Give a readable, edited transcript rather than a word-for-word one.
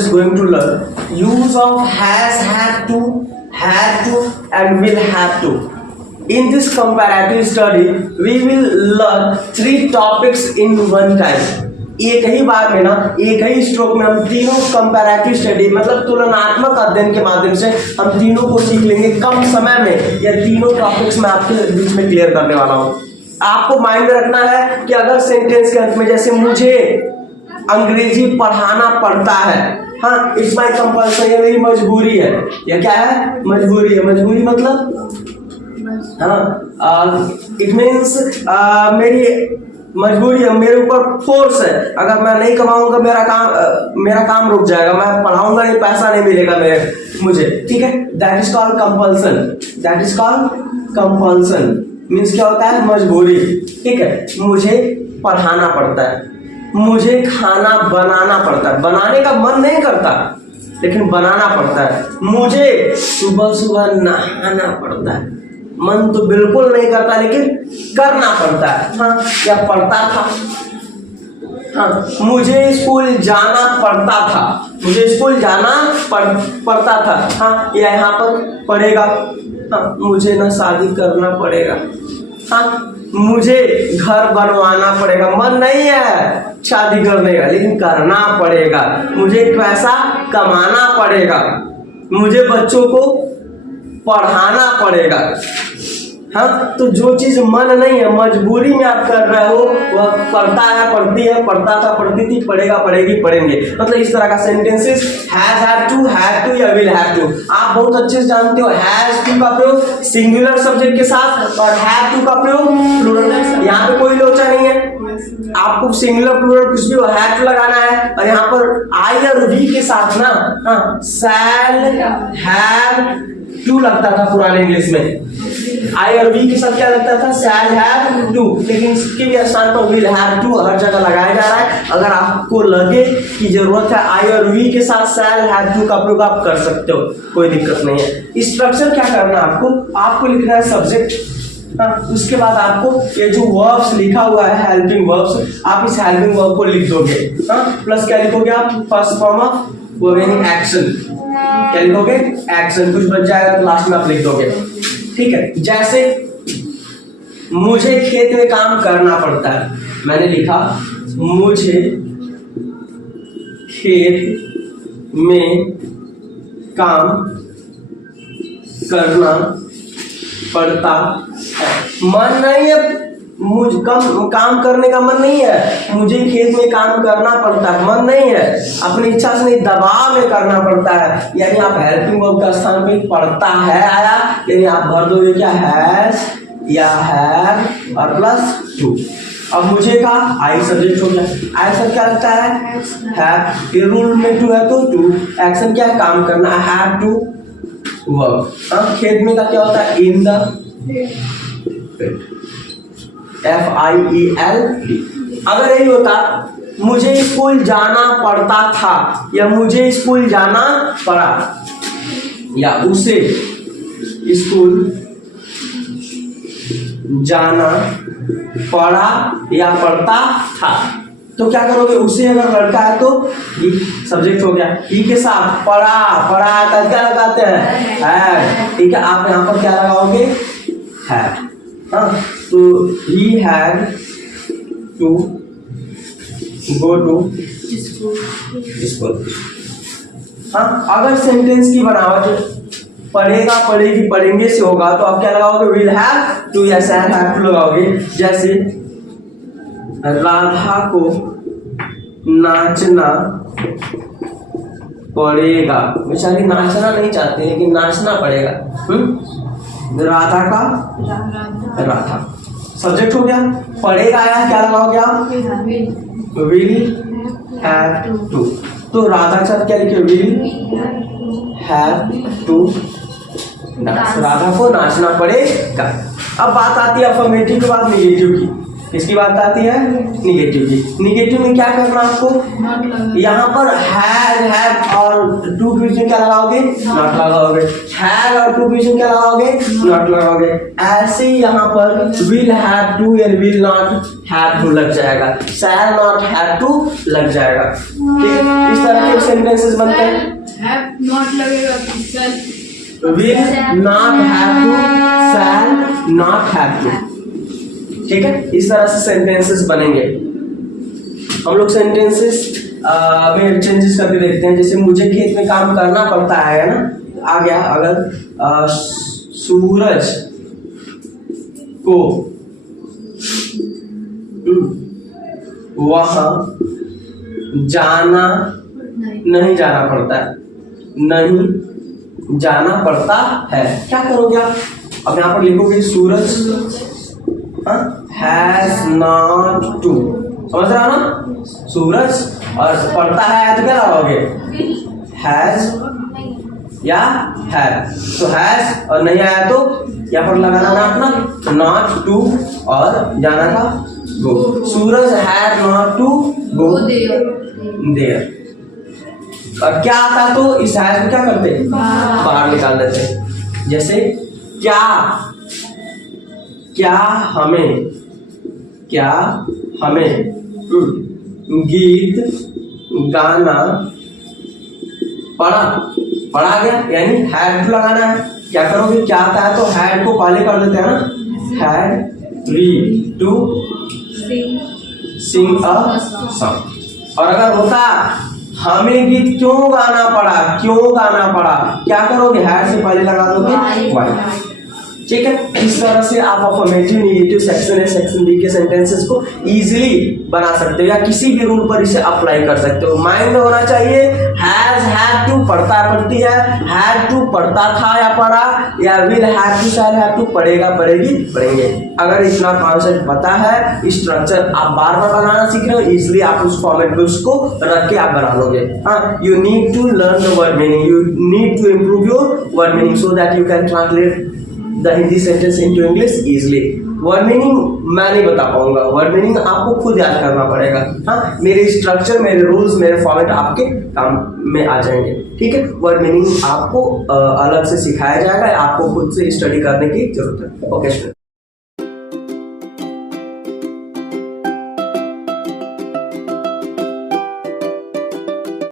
just going to learn use of has, had to and will have to. In this comparative study, we will learn 3 topics in one time. एक ही बार में ना, एक ही stroke में हम तीनों comparative study मतलब तुलनात्मक अध्ययन के माध्यम से हम तीनों को सीख लेंगे कम समय में। यह तीनों टॉपिक्स मैं आपके बीच में क्लियर करने वाला हूँ। आपको माइंड में रखना है कि अगर सेंटेंस के अंत में जैसे मुझे अंग्रेजी पढ़ाना पड़ता है, हाँ इट्स माई कंपल्सन, ये मेरी मजबूरी है। यह क्या है? मजबूरी है। मजबूरी मतलब हाँ इट मीन्स मेरी मजबूरी है, मेरे ऊपर फोर्स है। अगर मैं नहीं कमाऊंगा मेरा काम रुक जाएगा, मैं पढ़ाऊंगा नहीं, पैसा नहीं मिलेगा मुझे, ठीक है। That is called compulsion. That is called compulsion means क्या होता है? मजबूरी, ठीक है। मुझे पढ़ाना पड़ता है, मुझे खाना बनाना पड़ता है। बनाने का मन नहीं करता लेकिन बनाना पड़ता है। मुझे सुबह सुबह नहाना पड़ता है, मन तो बिल्कुल नहीं करता लेकिन करना पड़ता है। हाँ क्या पढ़ता था? हाँ मुझे स्कूल जाना पड़ता था, मुझे स्कूल जाना पड़ता था। हाँ या यहाँ पर पड़ेगा। हाँ मुझे ना शादी करना पड़ेगा। हाँ मुझे घर बनवाना पड़ेगा, मन नहीं है शादी करने का लेकिन करना पड़ेगा। मुझे पैसा कमाना पड़ेगा, मुझे बच्चों को पढ़ाना पड़ेगा। हाँ तो जो चीज मन नहीं है, मजबूरी में आप कर रहे हो, वह पढ़ता है, पढ़ती है, पढ़ता था, पढ़ती थी, पढ़ेगा, पढ़ेगी, पढ़ेंगे। मतलब इस तरह का सेंटेंसेस हैज, हैड टू या विल हैव टू। आप बहुत अच्छे से जानते हो हैज टू का प्रयोग सिंगुलर सब्जेक्ट के साथ और हैव टू का प्रयोग प्लूरल। यहाँ पे कोई लोचा नहीं है, आपको सिंगुलर प्लूरल कुछ भी हो हैव टू लगाना है। और यहाँ पर आई और वी के साथ ना हाँ शैल हैव टू लगता था पुराने इंग्लिश में। आई और वी के साथ क्या लगता था? Shall have to. लेकिन इसके भी स्थान पर विल हैव टू हर जगह लगाया जा रहा है। अगर आपको लगे कि जरूरत है आई और वी के साथ शैल हैव टू का प्रयोग आप कर सकते हो, कोई दिक्कत नहीं है। स्ट्रक्चर क्या करना है आपको लिखना है सब्जेक्ट। उसके बाद आपको ये जो वर्ब्स लिखा हुआ है हेल्पिंग वर्ब्स, आप इस हेल्पिंग वर्ब को लिख दोगे। प्लस क्या लिखोगे आप? फर्स्ट फॉर्म ऑफ वर्ब यानी एक्शन। क्या लिखोगे? एक्शन। कुछ बच जाएगा तो लास्ट में आप लिख दोगे, ठीक है। जैसे मुझे खेत में काम करना पड़ता है, मैंने लिखा मुझे खेत में काम करना पड़ता है। मन नहीं है, मुझ काम करने का मन नहीं है, मुझे खेत में काम करना पड़ता है, मन नहीं है, अपनी इच्छा से नहीं, दबाव में करना पड़ता है। यानी आप हेल्पिंग वर्ब का स्थान पे पड़ता है आया, यानी आप भर दोगे क्या? हैज या हैव और प्लस टू। अब मुझे का आई सब्जेक्ट हो गया। आई सब क्या लगता है? हैव। ये रूल में टू है तो टू। एक्शन क्या है? काम करना। Have to work. खेत में का क्या होता है? In the FIEL। अगर यही होता मुझे स्कूल जाना पड़ता था या मुझे स्कूल जाना पड़ा या उसे स्कूल जाना पड़ा या पड़ता था, तो क्या करोगे? उसे अगर लड़का है तो ही सब्जेक्ट हो गया, ही के साथ पढ़ा का क्या लगाते हैं? है, ठीक है। आप यहाँ पर क्या लगाओगे? है। तो he had to go to school। अगर सेंटेंस की बनावट पढ़ेगा, पढ़ेगी, पढ़ेंगे से होगा तो आप क्या लगाओगे? विल हैव टू या शैल हैव टू लगाओगे। जैसे राधा को नाचना पड़ेगा, बेचारी नाचना नहीं चाहती लेकिन नाचना पड़ेगा। राधा का राधा सब्जेक्ट हो गया। पढ़ेगा आया, क्या लगाओगे आप? Will have to. तो राधा के साथ क्या लिखे? Will have to dance. Radha को नाचना पड़ेगा। अब बात आती है अफर्मेटिव के बाद नेगेटिव की। किसकी बात आती है? निगेटिव की। निगेटिव में क्या करना आपको? यहाँ पर हैव और टू क्वेश्चन क्या लगाओगे? नॉट लगाओगे। हैव और टू क्वेश्चन क्या लगाओगे? नॉट लगाओगे। ऐसे ही यहाँ पर विल हैव टू या विल नॉट हैव टू लग जाएगा, शैल नॉट हैव टू लग जाएगा। ठीक है, इस तरह के सेंटेंसेस बनते हैं। हैव नॉट लगेगा तो shall, will not have to, shall not have to. ठीक है, इस तरह से सेंटेंसेस बनेंगे। हम लोग सेंटेंसेस में चेंजेस करके देखते हैं। जैसे मुझे खेत में काम करना पड़ता है ना, आ गया। अगर सूरज को वहां जाना नहीं जाना पड़ता है, नहीं जाना पड़ता है, क्या करोगे आप? अब यहाँ पर लिखोगे सूरज हैज नॉट टू, समझ रहा ना? सूरज और पढ़ता है तो क्या लगाओगे? हैज या हैव। तो हैज और नहीं आया तो यहाँ पर लगाना था अपना नॉट टू और जाना था go. Suraj has not to go there. और क्या आता तो इस हैज को क्या करते? बाहर निकाल देते। जैसे क्या हमें गीत गाना पढ़ा गया, यानी हैड टू लगाना है। क्या करोगे? क्या आता है तो हैड को पहले कर देते हैं ना, had read to sing a song. और अगर होता हमें गीत क्यों गाना पड़ा, क्या करोगे? हैड से पहले लगा दोगे वाई। ठीक है, इस तरह से आप affirmative, negative, section A, section B के सेंटेंसेस को इजीली बना सकते हो या किसी भी रूल पर इसे अप्लाई कर सकते हो। माइंड में होना चाहिए हैज हैव टू पढ़ता पढ़ती है, हैड टू पढ़ता था या पढ़ा, या will have to shall have to पढ़ेगा पढ़ेगी पढ़ेंगे। अगर इतना कॉन्सेप्ट पता है, स्ट्रक्चर आप बार बार बनाना सीख रहे हो, इजिली आप उस फॉर्मेट में उसको रख के आप बना लोगे। हाँ, you need to learn the word meaning, you need to improve your word meaning so that you can translate the Hindi sentence into English easily. Word meaning मैं नहीं बता पाऊंगा, वर्ड मीनिंग आपको खुद याद करना पड़ेगा। हाँ, मेरे स्ट्रक्चर, मेरे रूल्स, मेरे फॉर्मेट आपके काम में आ जाएंगे। ठीक है, वर्ड मीनिंग आपको अलग से सिखाया जाएगा, आपको खुद से स्टडी करने की जरूरत है। ओके।